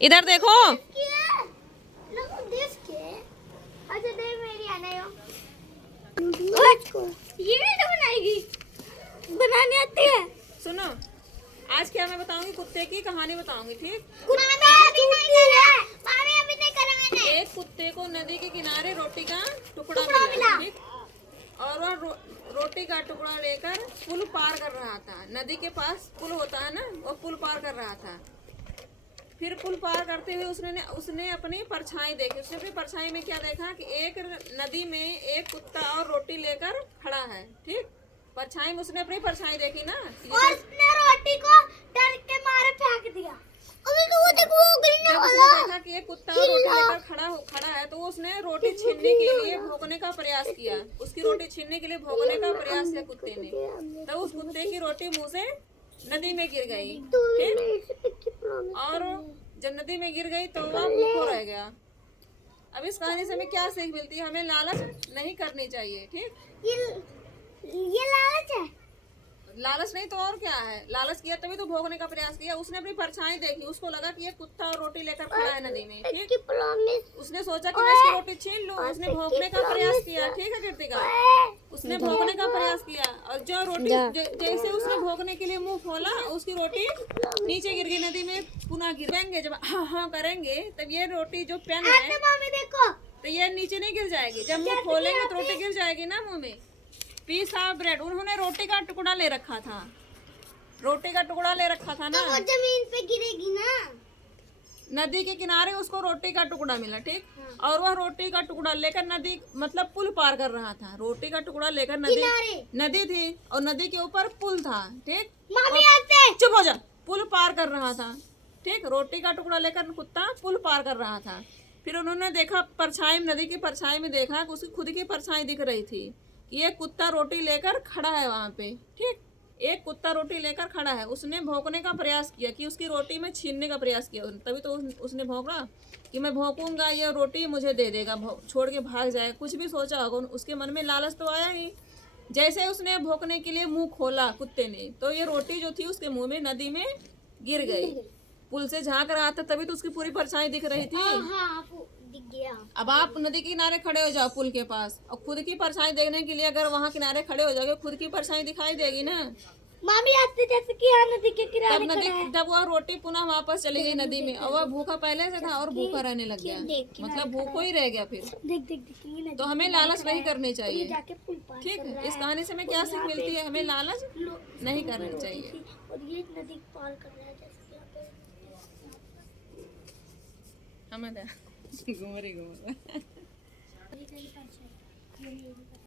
इधर देखो। ये नहीं तो बनाएगी, बनाने आती है। सुनो, आज क्या मैं बताऊंगी, कुत्ते की कहानी बताऊंगी, ठीक। एक कुत्ते को नदी के किनारे रोटी का टुकड़ा मिला, ठीक। और वह रोटी का टुकड़ा लेकर पुल पार कर रहा था। नदी के पास पुल होता है ना, वो पुल पार कर रहा था। फिर पुल पार करते हुए उसने अपनी परछाई देखी। उसने अपनी परछाई में क्या देखा कि एक नदी में एक कुत्ता और रोटी लेकर खड़ा है, ठीक। परछाई में उसने अपनी परछाई देखी ना, और उसने रोटी को डर के मारे फेंक दिया। जब उसने देखा कि एक कुत्ता और रोटी लेकर खड़ा है, तो उसने रोटी छीनने के लिए भौंकने का प्रयास किया। उसकी रोटी छीनने के लिए भौंकने का प्रयास किया कुत्ते ने। तो उस कुत्ते की रोटी मुंह से नदी में गिर गई, ठीक। और जब नदी में गिर गई तो वह भूखा रह गया। अब इस कहानी से हमें क्या सीख मिलती है? हमें लालच नहीं करनी चाहिए, ठीक। ये लालच है। लालच नहीं तो और क्या है? लालच किया तभी तो भोगने का प्रयास किया। उसने अपनी परछाई देखी, उसको लगा कि ये कुत्ता और रोटी लेकर खड़ा है नदी में, ठीक। उसने सोचा कि मैं इसकी रोटी छीन लूं। उसने भोगने का प्रयास किया, ठीक है कृतिका। उसने भोगने का प्रयास किया और जो रोटी जैसे उसने भोगने के लिए मुंह खोला, उसकी रोटी नीचे गिर गई नदी में। पुनः गिरेंगे, जब हाँ हाँ करेंगे तब ये रोटी जो पेन है देखो तो ये नीचे नहीं गिर जाएगी। जब मुंह खोलेंगे तो रोटी गिर जाएगी ना मुंह में। पीस ऑफ ब्रेड, उन्होंने रोटी का टुकड़ा ले रखा था, रोटी का टुकड़ा ले रखा था ना, तो वो जमीन पे गिरेगी ना। नदी के किनारे उसको रोटी का टुकड़ा मिला, ठीक। और वह रोटी का टुकड़ा लेकर नदी मतलब पुल पार कर रहा था। रोटी का टुकड़ा लेकर नदी थी और नदी के ऊपर पुल था, ठीक। चुप हो जा। पुल पार कर रहा था, ठीक। रोटी का टुकड़ा लेकर कुत्ता पुल पार कर रहा था। फिर उन्होंने देखा परछाई में, नदी की परछाई में देखा कि उसकी खुद की परछाई दिख रही थी। ये कुत्ता रोटी लेकर खड़ा है वहां पे, ठीक। एक कुत्ता रोटी लेकर खड़ा है। उसने भौंकने का प्रयास किया कि उसकी रोटी में छीनने का प्रयास किया। तभी तो उसने भौंका कि मैं भौंकूंगा, ये रोटी मुझे दे देगा, छोड़ के भाग जाएगा। कुछ भी सोचा होगा, उसके मन में लालच तो आया ही। जैसे उसने भौंकने के लिए मुंह खोला कुत्ते ने, तो ये रोटी जो थी उसके मुंह में नदी में गिर गई। पुल से झांक रहा था तभी तो उसकी पूरी परछाई दिख रही थी। दिख गया। अब आप नदी के किनारे खड़े हो जाओ पुल के पास, और खुद की परछाई देखने के लिए अगर वहाँ किनारे खड़े हो जाओगे, खुद की परछाई दिखाई देगी ना। मामी आते जैसे कि यहाँ नदी के किनारे जब वह रोटी पुनः वापस चली गई नदी में, और वह भूखा पहले से था और भूखा रहने लग गया, मतलब भूखो ही रह गया फिर। देख तो हमें लालच नहीं करनी चाहिए, ठीक है। इस कहानी से हमें क्या सीख मिलती है? हमें लालच नहीं करनी चाहिए। और ये नदी पार कर रहा है जैसे हमें घूम रही